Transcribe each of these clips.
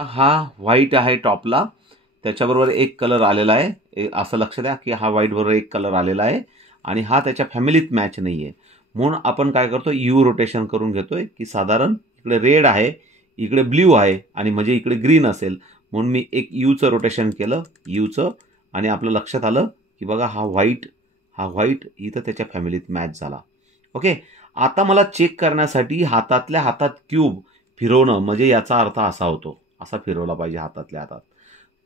हा व्हाईट आहे टॉपला, त्याच्याबरोबर एक कलर आलेला आहे, असं लक्ष द्या की हा व्हाईट बरोबर एक कलर आलेला आहे आणि हा त्याच्या फॅमिलीत मॅच नाही आहे. म्हणून आपण काय करतो, यू रोटेशन करून घेतोय की साधारण इकडे रेड आहे, इकडे ब्ल्यू आहे आणि म्हणजे इकडे ग्रीन असेल, म्हणून मी एक यूचं रोटेशन केलं, यूचं, आणि आपलं लक्षात आलं की बघा हा व्हाईट इथं त्याच्या फॅमिलीत मॅच झाला. ओके, आता मला चेक करण्यासाठी हातातल्या हातात क्यूब फिरवणं, म्हणजे याचा अर्थ असा होतो, असा फिरवला पाहिजे हातातल्या हातात.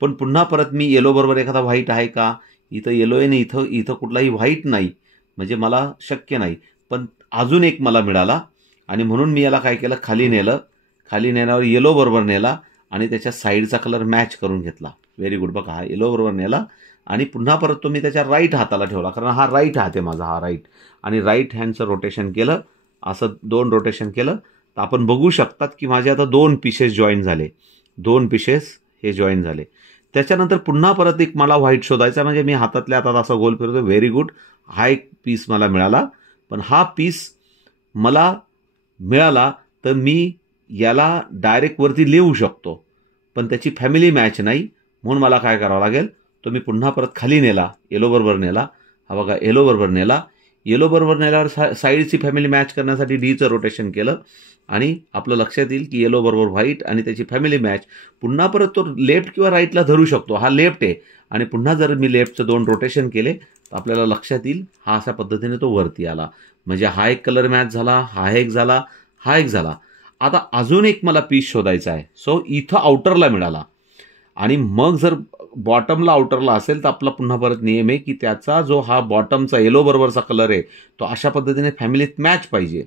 पण पुन्हा परत मी येलो बरोबर एखादा व्हाईट आहे का, इथं येलो आहे नाही, इथं कुठलाही व्हाईट नाही, म्हणजे मला शक्य नाही. पण अजून एक मला मिळाला आणि म्हणून मी याला काय केलं, खाली नेलं. खाली नेल्यावर येलो बरोबर नेला आणि त्याच्या साईडचा कलर मॅच करून घेतला. Very good. बघा हा येलो बरोबर नेला आणि पुन्हा परत तो मी त्याच्या राईट हाताला ठेवला, कारण हा राईट हात आहे माझा, हा राईट, आणि राईट हँडचं रोटेशन केलं, असं 2 रोटेशन केलं. तर आपण बघू शकतात की माझे आता 2 पीसेस जॉईन झाले, 2 पीसेस हे जॉईन झाले. त्याच्यानंतर पुन्हा परत एक मला व्हाईट शोधायचा, म्हणजे मी हातातल्या हातात असा गोल फिरतो. Very good. हा एक पीस मला मिळाला. पण हा पीस मला मिळाला तर मी याला डायरेक्ट वरती लिहू शकतो, पण त्याची फॅमिली मॅच नाही. म्हणून मला काय करावं लागेल, तो मी पुन्हा परत खाली नेला, येलो बरोबर नेला. हा बघा येलो बरोबर नेला. येलो बरोबर नेल्यावर साईडची फॅमिली मॅच करण्यासाठी डीचं रोटेशन केलं आणि आपलं लक्षात येईल की येलो बरोबर व्हाईट आणि त्याची फॅमिली मॅच. पुन्हा परत तो लेफ्ट किंवा राईटला धरू शकतो, हा लेफ्ट आहे, आणि पुन्हा जर मी लेफ्टचं 2 रोटेशन केले तर आपल्याला लक्षात येईल हा अशा पद्धतीने तो वरती आला. म्हणजे हा एक कलर मॅच झाला, हा एक झाला, हा एक झाला. आता अजून एक मला पीस शोधायचा आहे. सो इथं आउटरला मिळाला आणि मग जर बॉटमला आउटरला असेल तर आपला पुन्हा परत नियम आहे की त्याचा जो हा बॉटमचा येलो बरोबरचा कलर आहे तो अशा पद्धतीने फॅमिलीत मॅच पाहिजे.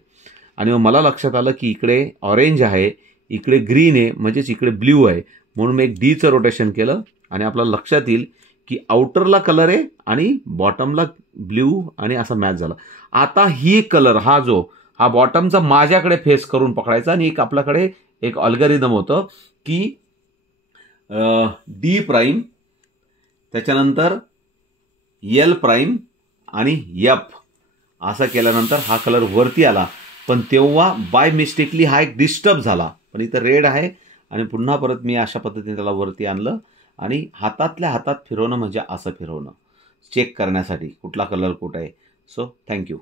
आणि मग मला लक्षात आलं की इकडे ऑरेंज आहे, इकडे ग्रीन आहे, म्हणजेच इकडे ब्ल्यू आहे. म्हणून मी एक डीचं रोटेशन केलं आणि आपल्याला लक्षात येईल की आउटरला कलर आहे आणि बॉटमला ब्ल्यू आणि असा मॅच झाला. आता ही कलर हा बॉटमचा माझ्याकडे फेस करून पकडायचा आणि एक आपल्याकडे एक अल्गोरिदम होतं की डी प्राईम, त्याच्यानंतर एल प्राईम आणि एफ, असं केल्यानंतर हा कलर वरती आला. पण तेव्हा बाय मिस्टेकली हा एक डिस्टर्ब झाला, पण इथं रेड आहे आणि पुन्हा परत मी अशा पद्धतीने त्याला वरती आणलं आणि हातातल्या हातात फिरवणं म्हणजे असं फिरवणं, चेक करण्यासाठी कुठला कलर कुठं आहे. So thank you.